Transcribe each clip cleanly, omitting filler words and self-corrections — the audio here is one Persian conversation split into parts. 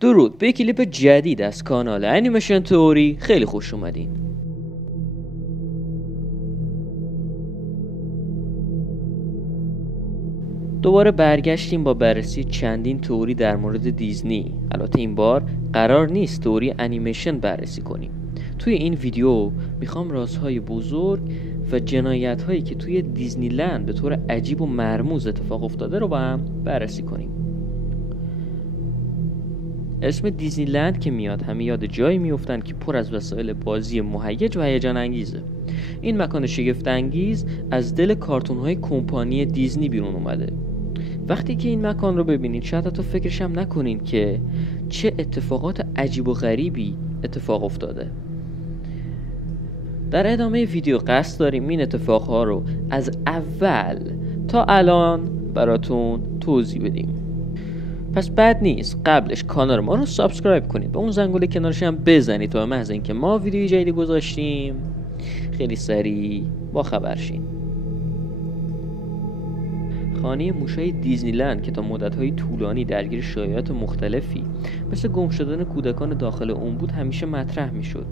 درود، به کلیپ جدید از کانال انیمیشن تئوری خیلی خوش اومدین. دوباره برگشتیم با بررسی چندین تئوری در مورد دیزنی. البته این بار قرار نیست تئوری انیمیشن بررسی کنیم. توی این ویدیو میخوام رازهای بزرگ و جنایت‌هایی که توی دیزنی لند به طور عجیب و مرموز اتفاق افتاده رو با هم بررسی کنیم. اسم دیزنی لند که میاد همه یاد جایی میافتن که پر از وسایل بازی مهیج و هیجان انگیزه. این مکان شگفت انگیز از دل کارتون‌های کمپانی دیزنی بیرون اومده. وقتی که این مکان رو ببینید شاید حتی فکرش هم نکنین که چه اتفاقات عجیب و غریبی اتفاق افتاده. در ادامه ویدیو قصد داریم این اتفاقها رو از اول تا الان براتون توضیح بدیم. پس بد نیست قبلش کانال ما رو سابسکرایب کنید، به اون زنگوله کنارش هم بزنید تا به محض اینکه ما ویدیوی جدیدی گذاشتیم خیلی سریع با خبر شین. خانه موشهای دیزنی لند که تا مدت‌های طولانی درگیر شایعات مختلفی مثل گم شدن کودکان داخل اون بود همیشه مطرح میشد.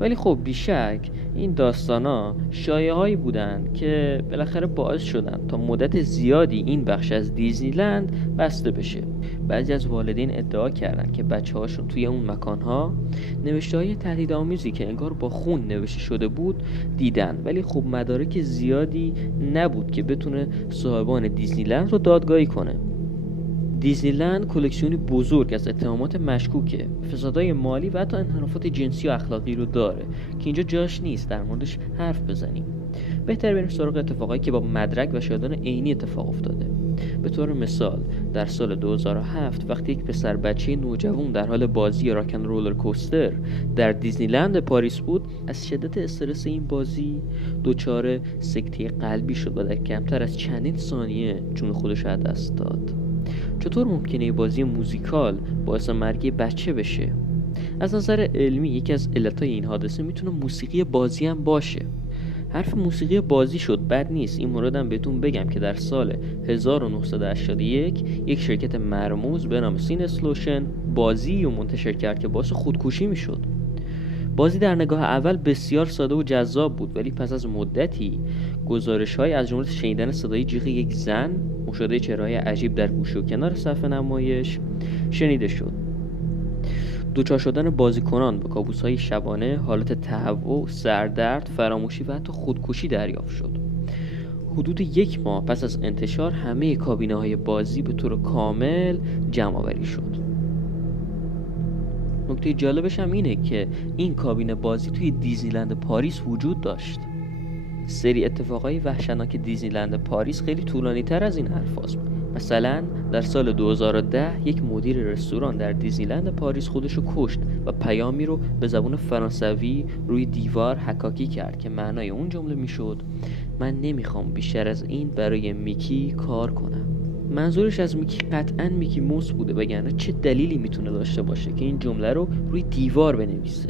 ولی خب بیشک این داستانا شایعه‌هایی بودن که بالاخره باعث شدن تا مدت زیادی این بخش از دیزنی لند بسته بشه. بعضی از والدین ادعا کردن که بچه‌هاشون توی اون مکان‌ها نوشته‌های تهدیدآمیزی که انگار با خون نوشته شده بود دیدن، ولی خب مدارک زیادی نبود که بتونه صاحبان دیزنی لند رو دادگاهی کنه. دیزنی لند کلکسیونی بزرگ از اتهامات مشکوکه، فسادهای مالی و حتی انحرافات جنسی و اخلاقی رو داره که اینجا جاش نیست در موردش حرف بزنیم. بهتر بریم سراغ اتفاقایی که با مدرک و شاهدان عینی اتفاق افتاده. به طور مثال در سال 2007 وقتی یک پسر بچه نوجوان در حال بازی راکن رولر کوستر در دیزنی لند پاریس بود، از شدت استرس این بازی دچار سکته قلبی شد و در کمتر از چندین ثانیه جون خودش از دست داد. چطور ممکنه بازی موزیکال باعث مرگ بچه بشه؟ از نظر علمی یکی از علتهای این حادثه میتونه موسیقی بازی هم باشه. حرف موسیقی بازی شد بد نیست. این موردم بهتون بگم که در سال 1981 یک شرکت مرموز به نام سینسلوشن بازی رو منتشر کرد که باعث خودکشی میشد. بازی در نگاه اول بسیار ساده و جذاب بود، ولی پس از مدتی گزارش‌های از جمله شنیدن صدای جیغ یک زن، مشاهده چهره‌های عجیب در گوشه و کنار صفحه نمایش شنیده شد. دوچار شدن بازیکنان به کابوس‌های شبانه، حالت تهوع، سردرد، فراموشی و حتی خودکشی دریافت شد. حدود یک ماه پس از انتشار همه کابینه‌های بازی به طور کامل جمع‌آوری شد. نکته جالبش هم اینه که این کابین بازی توی دیزنی لند پاریس وجود داشت. سری اتفاقای وحشتناک دیزنی لند پاریس خیلی طولانی تر از این حرفاست. مثلا در سال 2010 یک مدیر رستوران در دیزنی لند پاریس خودشو کشت و پیامی رو به زبان فرانسوی روی دیوار حکاکی کرد که معنای اون جمله میشد: من نمیخوام بیشتر از این برای میکی کار کنم. منظورش از میکی قطعاً میکی موس بوده، وگرنه چه دلیلی میتونه داشته باشه که این جمله رو روی دیوار بنویسه.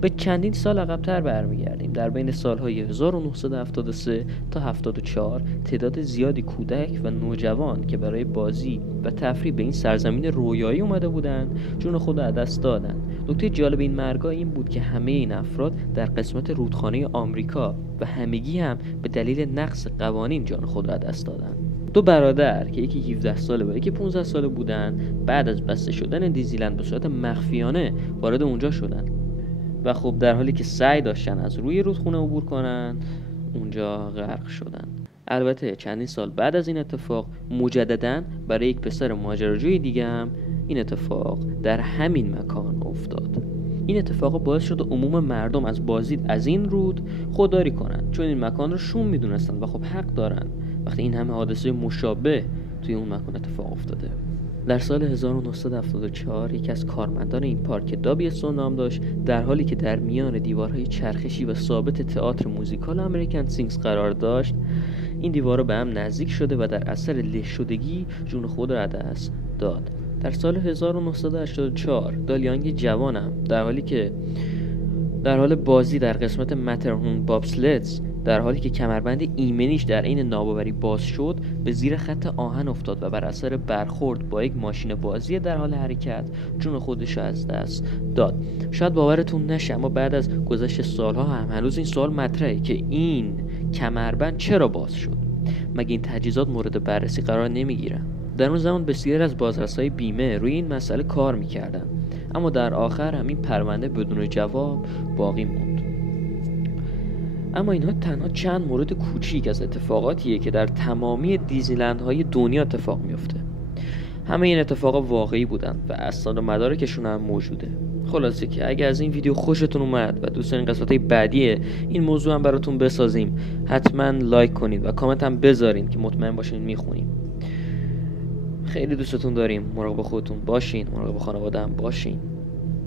به چندین سال عقب‌تر برمیگردیم. در بین سالهای 1973 تا 74 تعداد زیادی کودک و نوجوان که برای بازی و تفریح به این سرزمین رویایی اومده بودن جون خود از دست دادن. نکته جالب این مرگا این بود که همه این افراد در قسمت رودخانه آمریکا و همگی هم به دلیل نقض قوانین جان خود را از دست دادن. دو برادر که یکی 17 ساله و یکی 15 ساله بودن بعد از بسته شدن دیزنی لند به صورت مخفیانه وارد اونجا شدن و خب در حالی که سعی داشتن از روی رودخونه عبور کنن اونجا غرق شدن. البته چندین سال بعد از این اتفاق مجدداً برای یک پسر ماجراجوی دیگه هم این اتفاق در همین مکان افتاد. این اتفاق باعث شد عموم مردم از بازدید از این رود خودداری کنن، چون این مکان رو شوم میدونستن و خب حق دارن وقتی این همه حادثه مشابه توی اون مکان اتفاق افتاده. در سال 1974 یکی از کارمندان این پارک دابیستون نام داشت، در حالی که در میان دیوارهای چرخشی و ثابت تئاتر موزیکال امریکن سینگز قرار داشت، این دیوارها به هم نزدیک شده و در اثر له شدگی جون خود را از دست داد. در سال 1984 دالیانگ جوانم در حالی که در حال بازی در قسمت مترهورن بابسلدز در حالی که کمربند ایمنیش در عین ناباوری باز شد به زیر خط آهن افتاد و بر اثر برخورد با یک ماشین بازی در حال حرکت جون خودش از دست داد. شاید باورتون نشه اما بعد از گذشت سالها هم هنوز این سوال مطرحه که این کمربند چرا باز شد. مگه این تجهیزات مورد بررسی قرار نمیگیرن؟ در اون زمان بسیاری از بازرسای بیمه روی این مسئله کار میکردن، اما در آخر همین پرونده بدون جواب باقی موند. اما اینها تنها چند مورد کوچیک از اتفاقاتیه که در تمامی دیزنیلندهای دنیا اتفاق میفته. همه این اتفاقا واقعی بودن و اسناد و مدارکشون هم موجوده. خلاصه که اگه از این ویدیو خوشتون اومد و دوست دارین قسمت‌های بعدی این موضوع هم براتون بسازیم، حتما لایک کنید و کامنت هم بذارین که مطمئن باشین میخونیم. خیلی دوستتون داریم. مراقب خودتون باشین، مراقب خانواده هم باشین.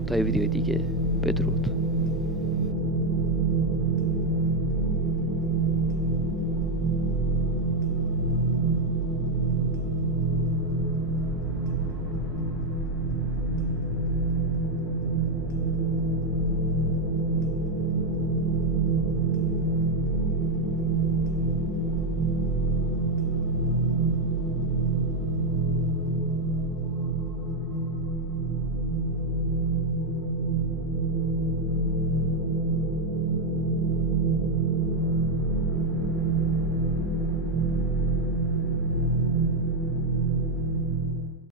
تا یه ویدیو دیگه، بدرود.